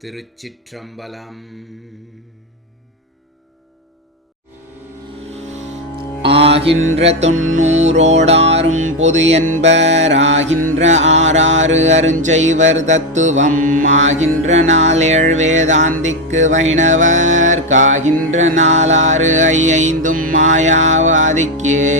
திருச்சிற்றம்பலம். ஆகின்ற தொன்னூறோடாரும் பொது என்பர் ஆகின்ற ஆறாறு அருஞ்சைவர் தத்துவம் ஆகின்ற நாளேழ் வேதாந்திக்கு வைணவர் காகின்ற நாளாறு ஐந்தும் மாயாவாதிக்கே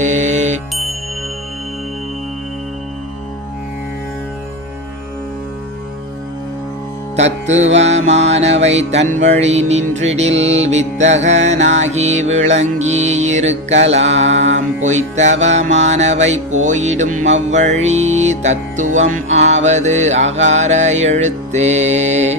தத்துவமானவை தன்வழி நின்றிடில் வித்தகனாகி விளங்கி இருக்கலாம். பொய்த்தவமானவை போயிடும் அவ்வழி தத்துவம் ஆவது அகார எழுத்தே.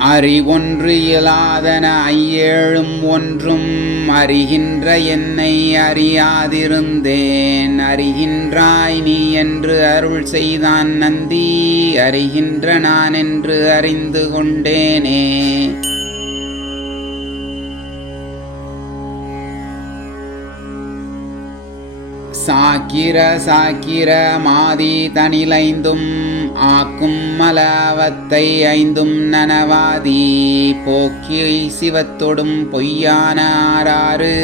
அறிவொன்று இயலாதன ஐயேழும் ஒன்றும் அறிகின்ற என்னை அறியாதிருந்தேன். அறிகின்றாய் நீ என்று அருள் செய்தான் நந்தி அறிகின்ற நான் என்று அறிந்து கொண்டேனே. சாக்கிர சாக்கிர மாதி தனிலைந்தும் ஆக்கும் மலவத்தை ஐந்தும் நனவாதி போக்கி சிவத்தொடும் பொய்யான ஆறாறு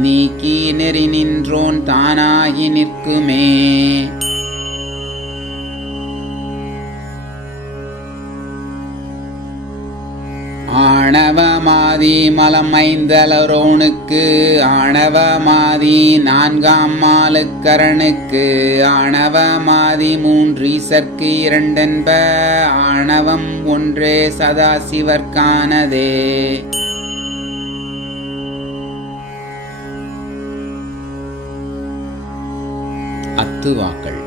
நீக்கி நெறி நின்றோன் தானாகி நிற்குமே. ஆணவமாதி மலம் ஐந்தலரோனுக்கு ஆணவமாதி நான்காம் மாலுக்கரனுக்கு ஆணவமாதி மூன்றீசற்கு இரண்டென்ப ஆணவம் ஒன்றே சதாசிவர்க்கானதே. அத்துவாக்கள்.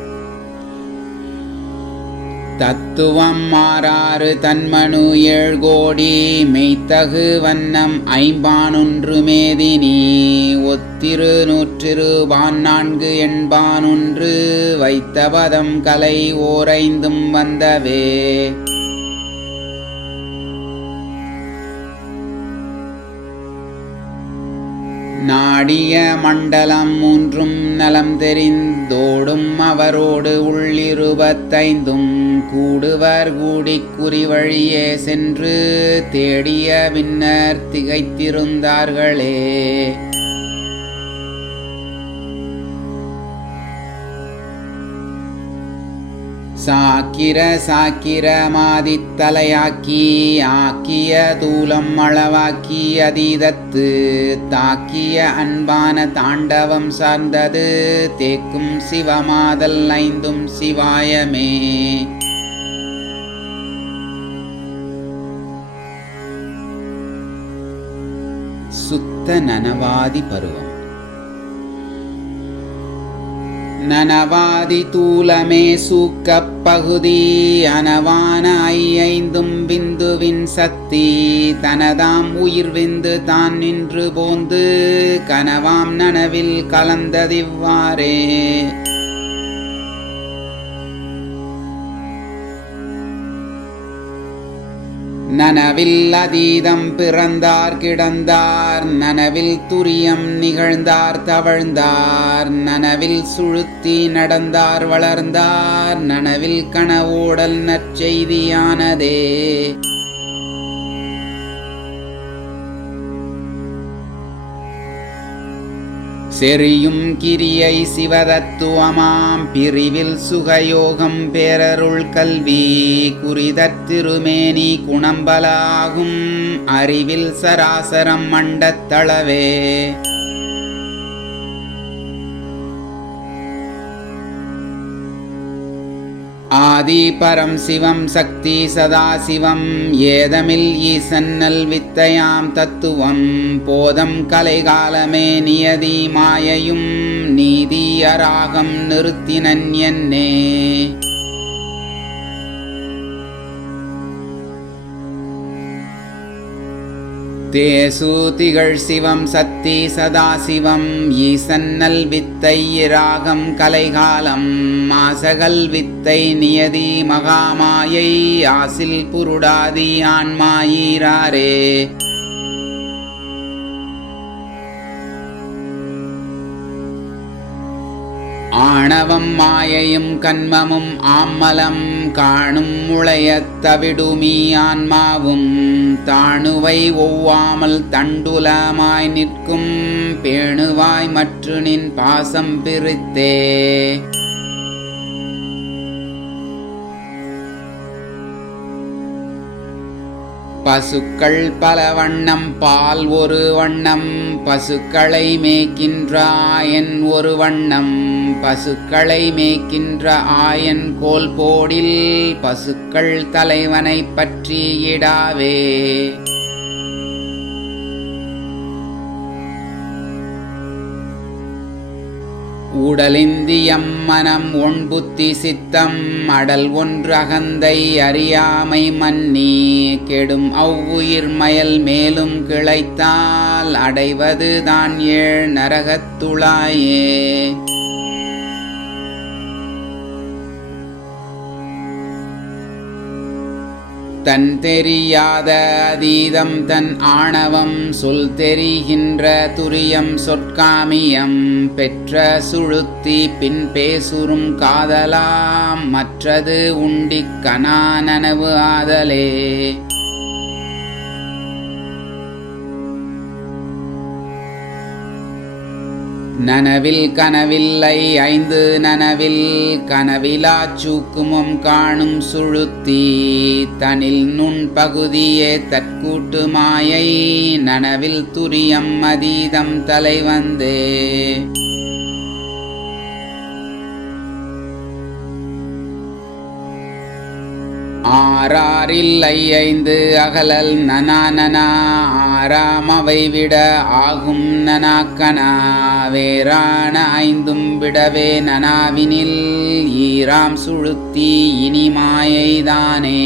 தத்துவம் மாறாறு தன்மனு ஏழ்கோடி மெய்த்தகு வண்ணம் ஐம்பானொன்று மேதினி ஒத்திரு நூற்றிருபான் நான்கு எண்பானொன்று வைத்த பதம் கலை ஓரைந்தும் வந்தவே. நாடிய மண்டலம் மூன்றும் நலம் தெரிந்தோடும் அவரோடு உள்ளிருபத்தைந்தும் கூடுவர் கூடிக் குறிவழியே சென்று தேடிய பின்னர் திகைத்திருந்தார்களே. சாக்கிர சாக்கிர மாதித்தலையாக்கி ஆக்கிய தூலம் அளவாக்கி அதீதத்து தாக்கிய அன்பான தாண்டவம் சார்ந்தது தேக்கும் சிவமாதல் ஐந்தும் சிவாயமே. சுத்த நனவாதி பருவம். நனவாதி தூலமே சூக்கப் பகுதி அனவான ஐந்தும் விந்துவின் சக்தி தனதாம் உயிர் விந்து தான் நின்று போந்து கனவாம் நனவில் கலந்ததிவ்வாறே. நனவில் அதீதம் பிறந்தார் கிடந்தார் நனவில் துரியம் நிகழ்ந்தார் தவழ்ந்தார் நனவில் சுழுத்தி நடந்தார் வளர்ந்தார் நனவில் கனவோடல் நற்செய்தியானதே. செறியும் கிரியை சிவதத்துவமாம் பிரிவில் சுகயோகம் பேரருள் கல்வி குறிதத்திருமேனி குணம்பலாகும் அறிவில் சராசரம் மண்டத்தளவே. ஆதி பரம் சிவம் சக்தி சதாசிவம் ஏதமில் ஈசன்னல் வித்தையாம் தத்துவம் போதம் கலைகாலமே நியதி மாயையும் நீதி அராகம் நிறுத்தினன் என்னே. தேசு திகழ் சிவம் சத்தி சதாசிவம் ஈசன் நல் வித்தை ராகம் கலைகாலம் மாசகல் வித்தை நியதி மகாமாயை ஆசில் புருடாதி ஆன்மாயிராரே. ஆணவம் மாயையும் கன்மமும் ஆம்மலம் காணும் முளையத் தவிடுமீ ஆன்மாவும் தாணுவை ஒவ்வாமல் தண்டுலமாய் நிற்கும் பேணுவாய் மற்று நின் பாசம் பிரித்தே. பசுக்கள் பல வண்ணம் பால் ஒரு வண்ணம் பசுக்களை மேய்க்கின்ற ஆயன் ஒரு வண்ணம் பசுக்களை மேய்க்கின்ற ஆயன் கோல் போடில் பசுக்கள் தலைவனை பற்றி இடாவே. உடலிந்தியம் மனம் ஒன்புத்தி சித்தம் அடல் ஒன்று அகந்தை அறியாமை மன்னி கெடும் அவ்வுயிர் மயல் மேலும் கிளைத்தால் அடைவது தான் ஏழ் நரகத்துளாயே. தன் தெரியாத அதீதம் தன் ஆணவம் சொல் தெரிகின்ற துரியம் சொற்காமியம் பெற்ற சுழுத்தி பின் பேசுறும் காதலாம் மற்றது உண்டிக் கனா நனவு ஆதலே. நனவில் கனவில்லை ஐந்து நனவில் கனவிலாச் சூக்குமம் காணும் சுழுத்தி தனில் நுண் பகுதியே தற்கூட்டு மாயை நனவில் துரியம் அதீதம் தலைவந்தே. ஆறாரில்லை ஐந்து அகலல் நனா நனா ஆறாம் அவை விட ஆகும் நனாக்கனா வேறான ஐந்தும் விடவே நனாவினில் ஈராம் சுழுத்தி இனி மாயைதானே.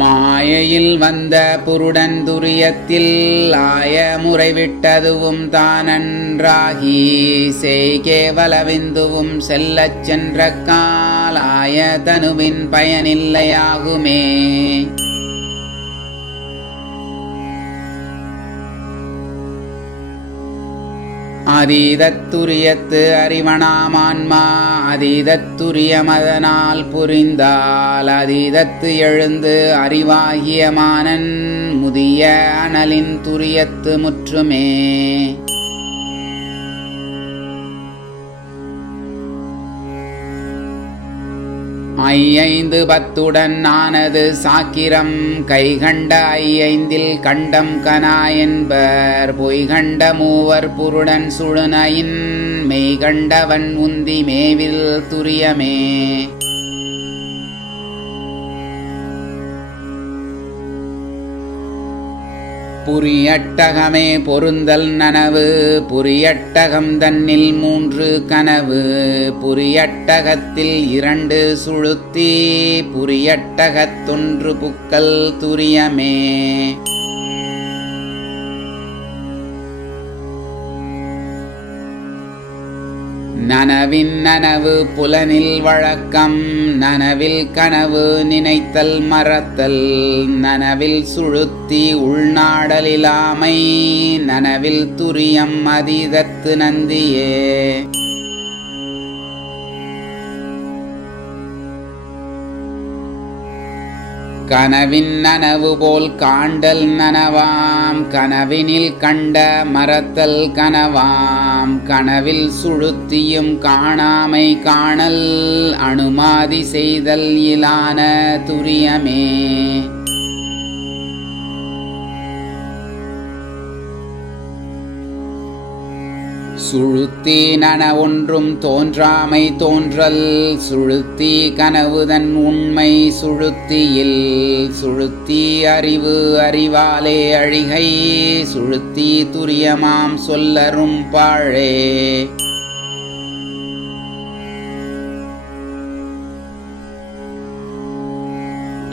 மாயையில் வந்த புருடன் துரியத்தில் ஆய முறைவிட்டதுவும் தானன்றாகி செய்கேவலவிந்துவும் செல்லச் சென்ற கால் ஆய தனுவின் பயனில்லையாகுமே. அதீதத்துரியத்து அறிவனாமான்மா அதீதத்துரியமதனால் புரிந்தால் அதீதத்து எழுந்து அறிவாகிய மானன் முதிய அனலின் துரியத்து முற்றுமே. ஐந்து பத்துடன் ஆனது சாக்கிரம் கைகண்ட ஐந்தில் கண்டம் கனா என்பர் பொய்கண்ட மூவர் புருடன் சுழுனையின் மெய்கண்டவன் உந்தி மேவில் துரியமே. புரியட்டகமே பொருந்தல் நனவு புரியட்டகம் தன்னில் மூன்று கனவு புரியட்டகத்தில் இரண்டு சுழுத்தி புரியட்டகத்தொன்று புக்கல் துரியமே. நனவின் நனவு புலனில் வழக்கம் நனவில் கனவு நினைத்தல் மறத்தல் நனவில் சுழுத்தி உள்நாடலிலாமை நனவில் துரியம் அதீதத்து நந்தியே. கனவின் நனவு போல் காண்டல் நனவாம் கனவினில் கண்ட மறத்தல் கனவாம் கனவில் சுழுத்தியும் காணாமை காணல் அனுமாதி செய்தல் இலான துரியமே. சுழுத்தி நன ஒன்றும் தோன்றாமை தோன்றல் சுழுத்தி கனவுதன் உண்மை சுழுத்தியில் சுழுத்தி அறிவு அறிவாலே அழிகை சுழுத்தி துரியமாம் சொல்லரும் பாழே.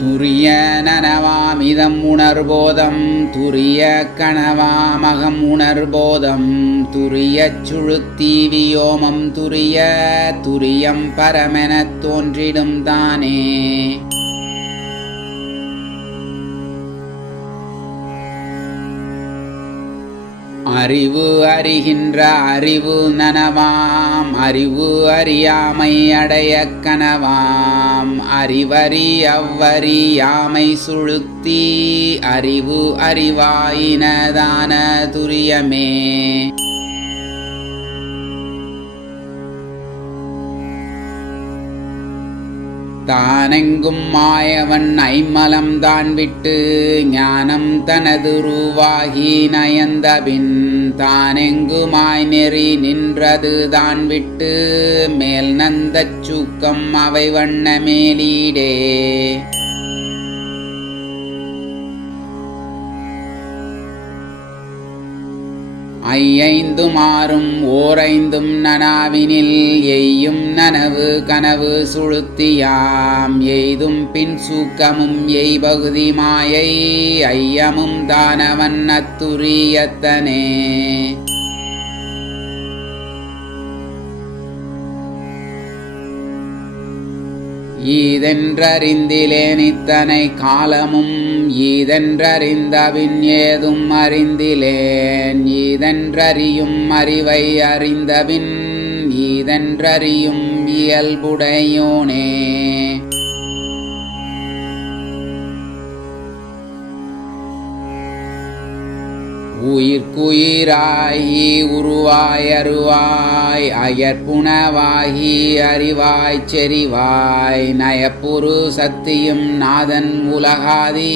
துரிய நனவாம் இதம் உணர்போதம் துரிய கணவாமகம் உணர்போதம் துரியச் சுழுத்தி வியோமம் துரியம் பரமெனத் தோன்றிடும் தானே. அறிவு அறிகின்ற அறிவு நனவாம் அறிவு அறியாமை அடைய கனவாம் அறிவறி அவ்வறி யாமை சுழுத்தி அறிவு அறிவாயினதான துரியமே. தானெங்கும் மாயவன் ஐம்மலம் தான் விட்டு ஞானம் தனதுருவாகி நயந்தபின் தானெங்குமாய் நெறி நின்றது தான் விட்டு மேல் நந்தச் சூக்கம் அவை வண்ண மேலீடே. ஐயைந்தும் ஆறும் ஓரைந்தும் நனாவினில் எய்யும் நனவு கனவு சுழுத்தியாம் எய்தும் பின் சூக்கமும் எய்பகுதி மாயை ஐயமும் தானவன் அத்துரியத்தனே. ஈதென்றறிந்திலேன் இத்தனை காலமும் ஈதென்றறிந்தபின் ஏதும் அறிந்திலேன் ஈதென்றறியும் அறிவை அறிந்தபின் ஈதென்றறியும் இயல்புடையோனே. உயிர்க்குயிராகி உருவாய் அருவாய் அயற்புணவாகி அறிவாய் செறிவாய் நயப்புரு சத்தியும் நாதன் உலகாதி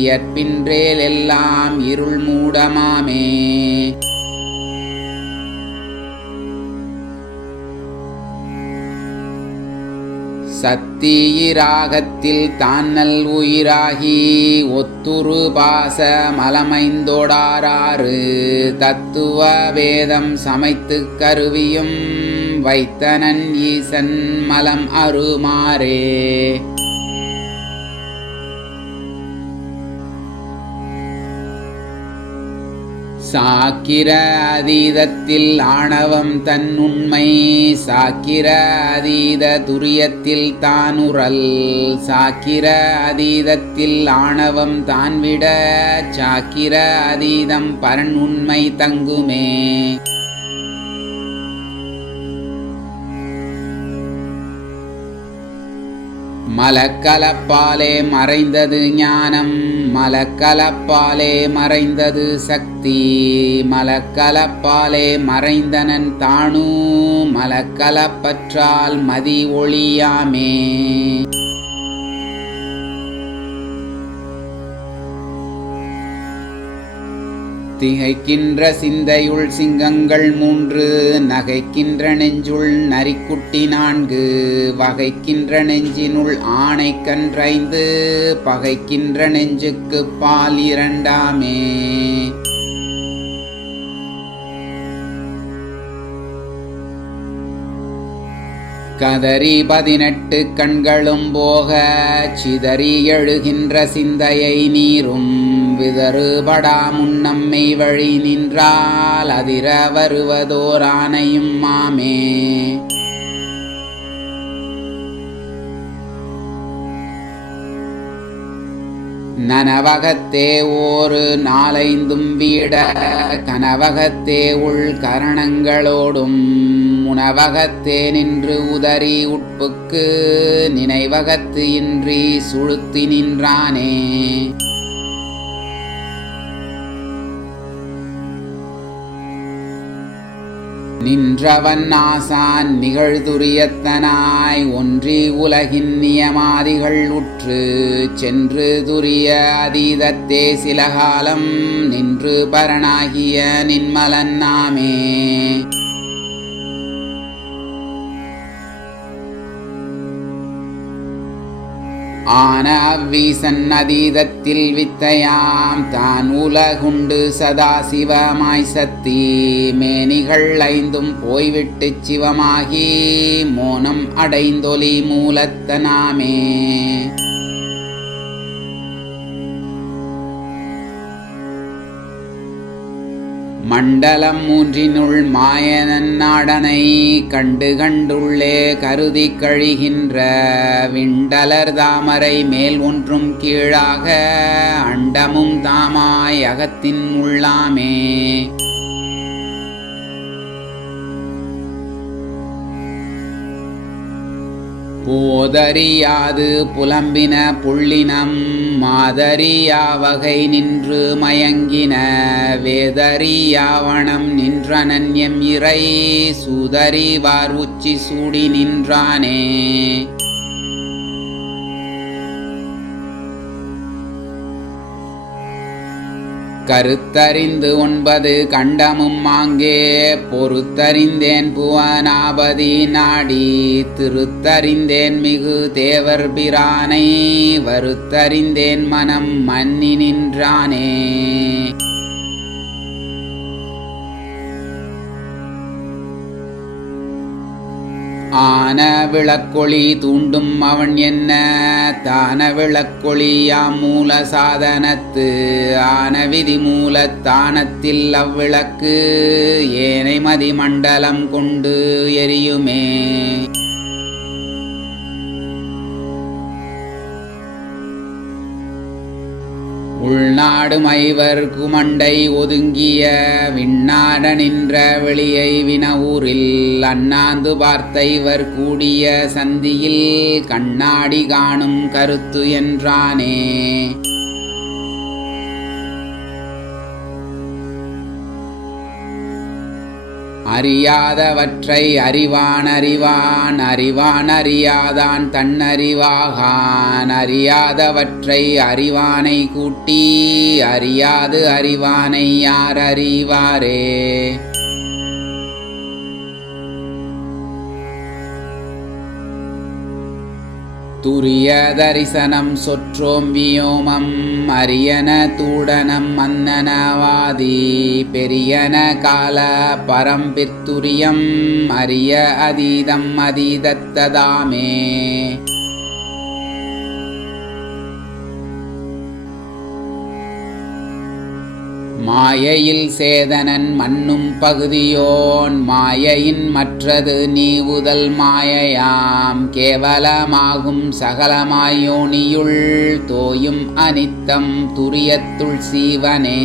இயற்பின்றேல் எல்லாம் இருள் மூடமாமே. சத்தியிராகத்தில் தானல் உயிராகி ஒத்துரு பாச மலமைந்தோடாறு தத்துவ வேதம் சமைத்து கருவியும் வைத்தனன் ஈசன் மலம் அருமாறே. சாக்கிர அதீதத்தில் ஆணவம் தன்னுண்மை சாக்கிர அதீத துரியத்தில் தானுரல் சாக்கிர அதீதத்தில் ஆணவம் தான்விட சாக்கிர அதீதம் பரன் உண்மை தங்குமே. மலக்கலப்பாலே மறைந்தது ஞானம் மலக்கலப்பாலே மறைந்தது சக்தி மலக்கலப்பாலே மறைந்தனன் தானு மலக்கலப்பற்றால் மதி ஒளியாமே. திகைக்கின்ற சிந்தையுள் சிங்கங்கள் 3 நகைக்கின்ற நெஞ்சுள் நரிக்குட்டி 4 வகைக்கின்ற நெஞ்சினுள் ஆணை கன்று 5 பகைக்கின்ற நெஞ்சுக்கு பால் 2ஆமே. கதறி 18 கண்களும் போக சிதறி எழுகின்ற சிந்தையை நீரும் விதறுபடா முன்னம்மை வழி நின்றால் அதிர வருவதோரானையும் மாமே. நனவகத்தே ஓரு 4-5 வீட கனவகத்தே உள் கரணங்களோடும் உணவகத்தே நின்று உதறி உட்புக்கு நினைவகத்து இன்றி சுழுத்தி நின்றானே. நின்றவன் ஆசான் நிகழ்துரியத்தனாய் ஒன்றி உலகின் நியமாதிகள் உற்று சென்று துரிய அதீதத்தே சில காலம் நின்று பரனாகிய நின்மலன் நாமே. ஆன அவ்வீசன் அதீதத்தில் வித்தையாம் தான் உலகுண்டு சதாசிவமாய் சத்தி மேனிகள் 5 போய்விட்டு சிவமாகி மோனம் அடைந்தொலி மூலத்தனாமே. மண்டலம் மூன்றினுள் மாயனன் நாடனை கண்டு கண்டுள்ளே கருதி கழிகின்ற விண்டலர் தாமரை மேல் ஒன்றும் கீழாக அண்டமும் தாமாய் அகத்தின் உள்ளாமே. போதறியாது புலம்பின புள்ளினம் மாதறியாவகை நின்று மயங்கின வேதறியாவணம் நின்றனன் எம் இறை சூதறிவார் உச்சி சூடி நின்றானே. கருத்தறிந்து 9 கண்டமும் ஆங்கே பொறுத்தறிந்தேன் புவனாபதி நாடி திருத்தறிந்தேன் மிகு தேவர் பிரானை வருத்தறிந்தேன் மனம் மன்னி நின்றானே. ஆன விளக்கொளி தூண்டும் அவன் என்ன தான விளக்கொளியாம் மூல சாதனத்து ஆன விதி மூலத்தானத்தில் அவ்விளக்கு ஏனை மதிமண்டலம் கொண்டு எரியுமே. உள்நாடு மைவர் குமண்டை ஒதுங்கிய விண்ணாட நின்ற வெளியை வினவூரில் அண்ணாந்து பார்த்த இவர் கூடிய சந்தியில் கண்ணாடி காணும் கருத்து என்றானே. அறியாதவற்றை அறிவான் அறிவான் அறிவான் அறியாதான் தன்னறிவாகான் அறியாதவற்றை அறிவானை கூட்டி அறியாது அறிவானை யார் அறிவாரே. துரிய தரிசனம் சொற்றோம் வியோமம் அரியன தூடனம் மன்னனவாதி பெரியன கால பரம்பித்துரியம் அரிய அதீதம் அதீதத்ததாமே. மாயையில் சேதனன் மன்னும் பகுதியோன் மாயையின் மற்றது நீவுதல் மாயையாம் கேவலமாகும் சகலமாயோனியுள் தோயும் அனித்தம் துரியத்துள் சீவனே.